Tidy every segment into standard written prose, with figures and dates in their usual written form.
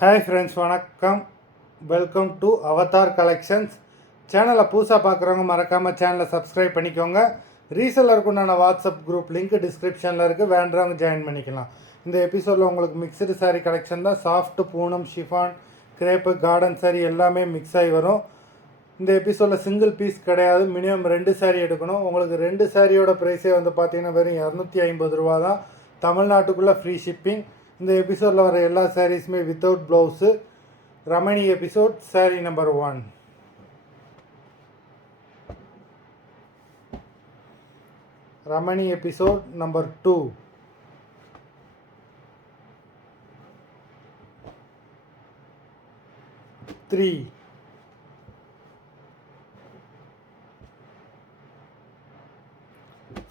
Hi friends, வணக்கம். Welcome to Avatar collections. சேனலை புதுசாக பார்க்குறவங்க மறக்காமல் சேனலை சப்ஸ்கிரைப் பண்ணிக்கோங்க. ரீசெல்லருக்கு உண்டான வாட்ஸ்அப் குரூப் லிங்க் டிஸ்கிரிப்ஷனில் இருக்குது, வேண்டவங்க ஜாயின் பண்ணிக்கலாம். இந்த எபிசோடில் உங்களுக்கு மிக்சடு சாரீ கலெக்ஷன் தான். சாஃப்ட்டு, Poonam, chiffon, crepe, garden sari எல்லாமே மிக்ஸ் ஆகி வரும். இந்த எபிசோடில் சிங்கிள் பீஸ் கிடையாது, மினிமம் 2 சாரீ எடுக்கணும். உங்களுக்கு 2 சாரியோட ப்ரைஸே வந்து பார்த்தீங்கன்னா வெறும் 250 ரூபா தான். தமிழ்நாட்டுக்குள்ளே ஃப்ரீ ஷிப்பிங். இந்த எபிசோடில் வர எல்லா சாரீஸுமே without blouse. Ramani episode sari number 1. Ramani episode number 2. Three,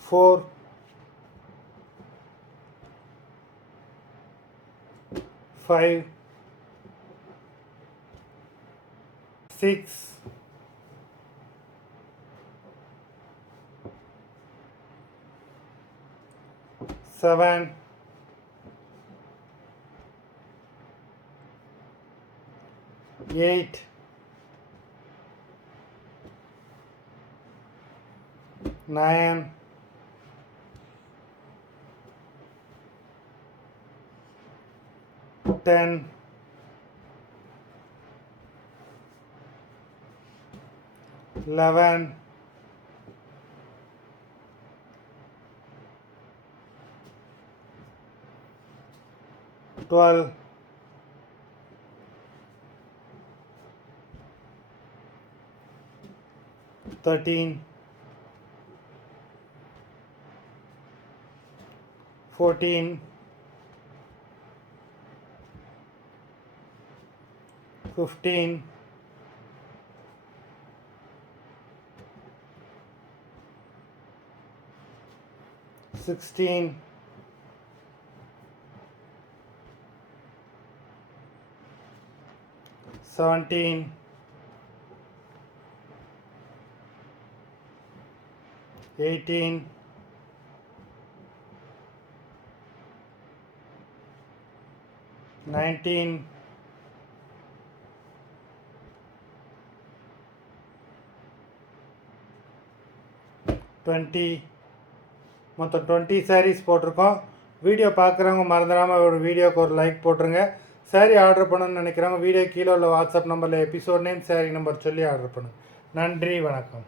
4, 5, 6, 7, 8, 9, 10, 11, 12, 13, 14, 15, 16, 17, 18, 19, 20. மொத்தம் 20 சாரீஸ் போட்டிருக்கோம். வீடியோ பார்க்குறவங்க மறந்துடாமல் ஒரு வீடியோக்கு ஒரு லைக் போட்டுருங்க. சாரீ ஆர்டர் பண்ணணும்னு நினைக்கிறவங்க வீடியோ கீழே உள்ள வாட்ஸ்அப் நம்பரில் எபிசோட் நேம், சாரீ நம்பர் சொல்லி ஆர்டர் பண்ணுங்கள். நன்றி, வணக்கம்.